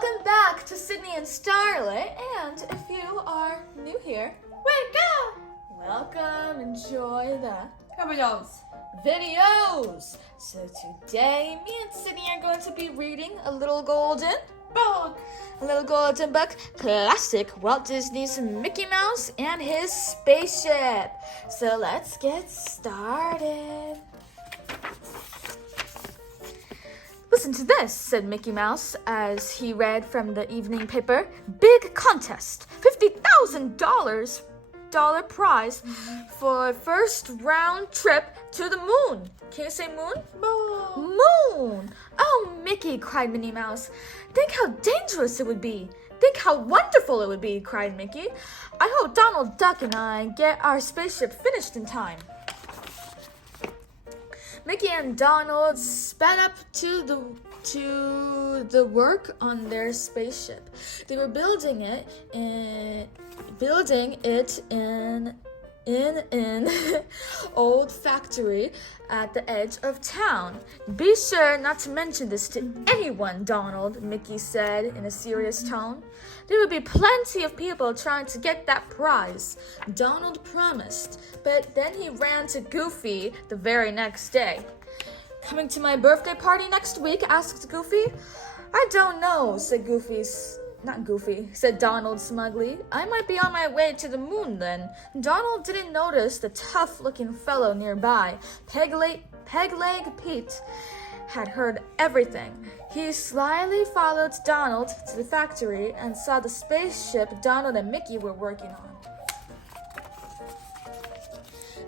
Welcome back to Sydney and Starlet, and if you are new here, welcome, enjoy the videos. So today, me and Sydney are going to be reading a little golden book, classic Walt Disney's Mickey Mouse and his Spaceship. So let's get started. Listen to this, said Mickey Mouse as he read from the evening paper. Big contest, $50,000 prize for first round trip to the moon. Can you say moon? Moon! Oh, Mickey, cried Minnie Mouse. Think how dangerous it would be. Think how wonderful it would be, cried Mickey. I hope Donald Duck and I get our spaceship finished in time. Mickey and Donald sped up to the work on their spaceship. They were building it in an old factory at the edge of town. Be sure not to mention this to anyone, Donald, Mickey said in a serious tone. There will be plenty of people trying to get that prize, Donald promised, but then he ran to Goofy the very next day. Coming to my birthday party next week? Asked Goofy. I don't know, said said Donald smugly. I might be on my way to the moon then. Donald didn't notice the tough-looking fellow nearby. Peg-leg Pete had heard everything. He slyly followed Donald to the factory and saw the spaceship Donald and Mickey were working on.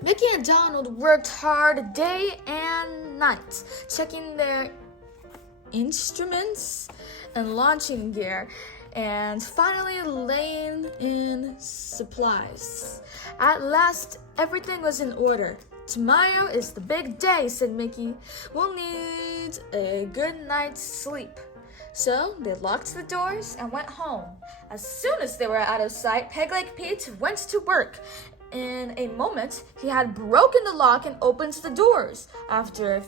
Mickey and Donald worked hard day and night, checking their instruments and launching gear, and finally laying in supplies. At last, everything was in order. Tomorrow is the big day, said Mickey. We'll need a good night's sleep. So they locked the doors and went home. As soon as they were out of sight, Peg-leg Pete went to work. In a moment, he had broken the lock and opened the doors. After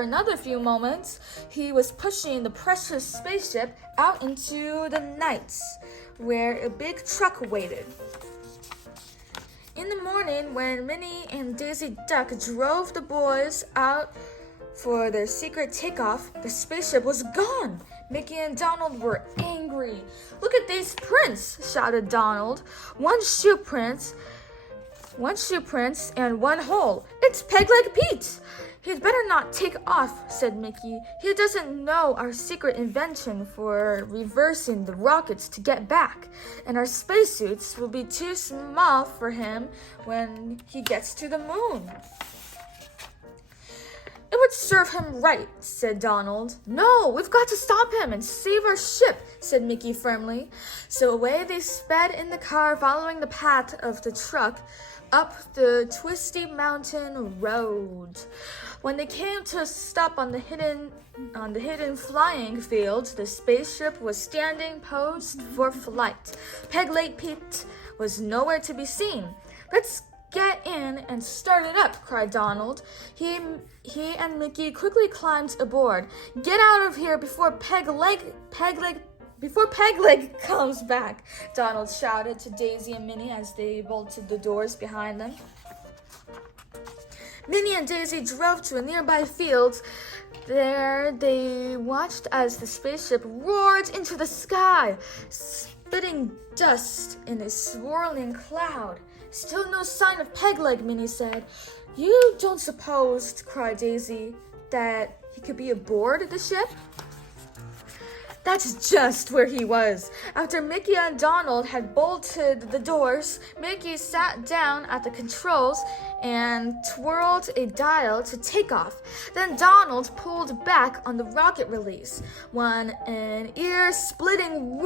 another few moments, he was pushing the precious spaceship out into the night, where a big truck waited. In the morning, when Minnie and Daisy Duck drove the boys out for their secret takeoff, the spaceship was gone. Mickey and Donald were angry. Look at these prints, shouted Donald. One shoe print and one hole. It's Peg-leg Pete. He'd better not take off, said Mickey. He doesn't know our secret invention for reversing the rockets to get back, and our spacesuits will be too small for him when he gets to the moon. It would serve him right, said Donald. No, we've got to stop him and save our ship, said Mickey firmly. So away they sped in the car, following the path of the truck up the twisty mountain road. When they came to a stop on the hidden flying field, the spaceship was standing posed for flight. Peg-leg Pete was nowhere to be seen. Let's get in and start it up, cried Donald. He and Mickey quickly climbed aboard. Get out of here before Peg-leg comes back, Donald shouted to Daisy and Minnie as they bolted the doors behind them. Minnie and Daisy drove to a nearby field. There they watched as the spaceship roared into the sky, spitting dust in a swirling cloud. Still no sign of Peg-leg, Minnie said. You don't suppose, cried Daisy, that he could be aboard the ship? That's just where he was. After Mickey and Donald had bolted the doors, Mickey sat down at the controls and twirled a dial to take off. Then Donald pulled back on the rocket release. With an ear-splitting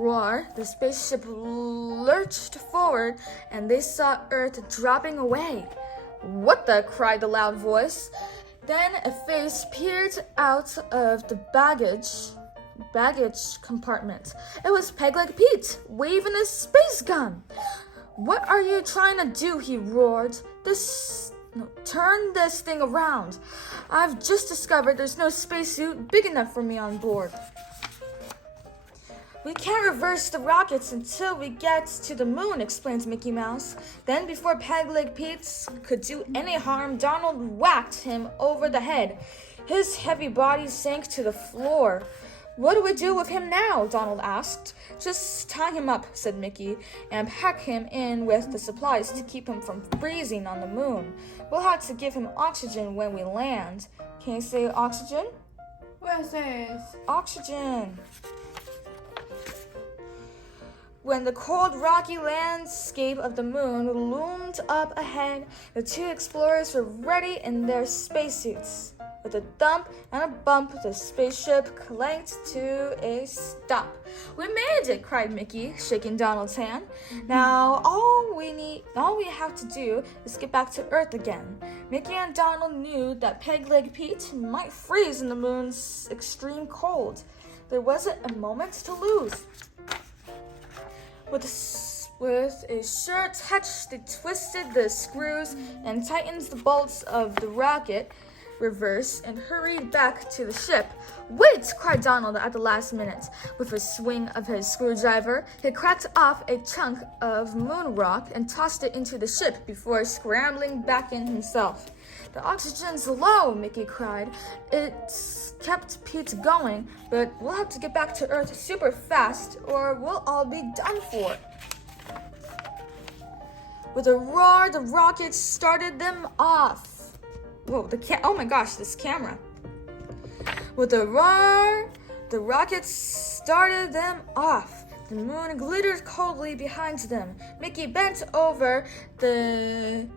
roar, the spaceship lurched forward, and they saw Earth dropping away. What the? Cried the loud voice. Then a face peered out of the baggage compartment. It was Peg-leg Pete, waving a space gun. What are you trying to do? He roared. This No, turn this thing around. I've just discovered there's no spacesuit big enough for me on board. We can't reverse the rockets until we get to the moon, explains Mickey Mouse. Then, before Peg Leg Pete could do any harm, Donald whacked him over the head. His heavy body sank to the floor. What do we do with him now? Donald asked. Just tie him up, said Mickey, and pack him in with the supplies to keep him from freezing on the moon. We'll have to give him oxygen when we land. Can you say oxygen? Where's this? Oxygen. When the cold, rocky landscape of the moon loomed up ahead, the two explorers were ready in their spacesuits. With a thump and a bump, the spaceship clanked to a stop. We made it, cried Mickey, shaking Donald's hand. Now all we have to do is get back to Earth again. Mickey and Donald knew that Peg Leg Pete might freeze in the moon's extreme cold. There wasn't a moment to lose. With a sure touch, they twisted the screws and tightened the bolts of the rocket reverse and hurried back to the ship. Wait! Cried Donald at the last minute. With a swing of his screwdriver, he cracked off a chunk of moon rock and tossed it into the ship before scrambling back in himself. The oxygen's low, Mickey cried. It's kept Pete going, but we'll have to get back to Earth super fast or we'll all be done for. With a roar, the rockets started them off. Whoa, oh my gosh, this camera. With a roar, the rockets started them off. The moon glittered coldly behind them. Mickey bent over the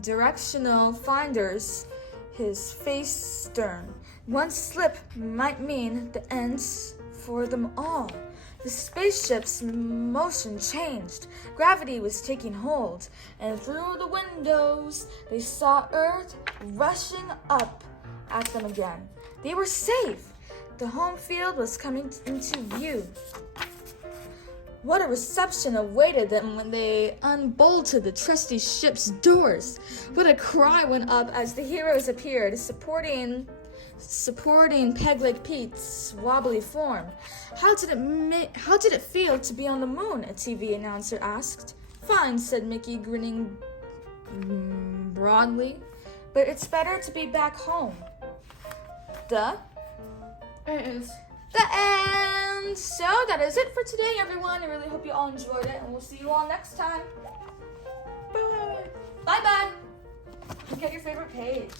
directional finders, his face stern. One slip might mean the end for them all. The spaceship's motion changed. Gravity was taking hold, and through the windows, they saw Earth rushing up at them again. They were safe. The home field was coming into view. What a reception awaited them when they unbolted the trusty ship's doors. What a cry went up as the heroes appeared, supporting Peg Leg Pete's wobbly form. How did it feel to be on the moon? A TV announcer asked. Fine, said Mickey, grinning broadly. But it's better to be back home. It is. The end. So that is it for today, everyone. I really hope you all enjoyed it, and we'll see you all next time. Bye. Bye-bye. Look at your favorite page.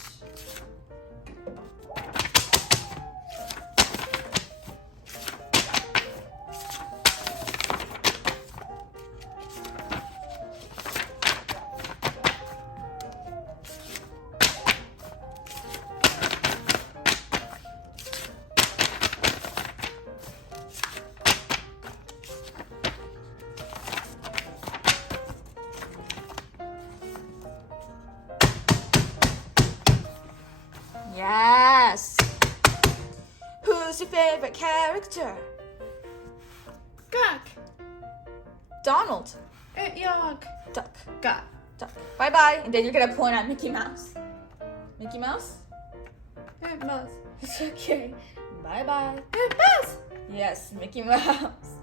Yes. Who's your favorite character? Gak. Donald. Jag. Duck. Gak. Duck. Bye-bye. And then you're going to point at Mickey Mouse. Mickey Mouse? Mouse. It's okay. Bye-bye. Mouse. Yes, Mickey Mouse.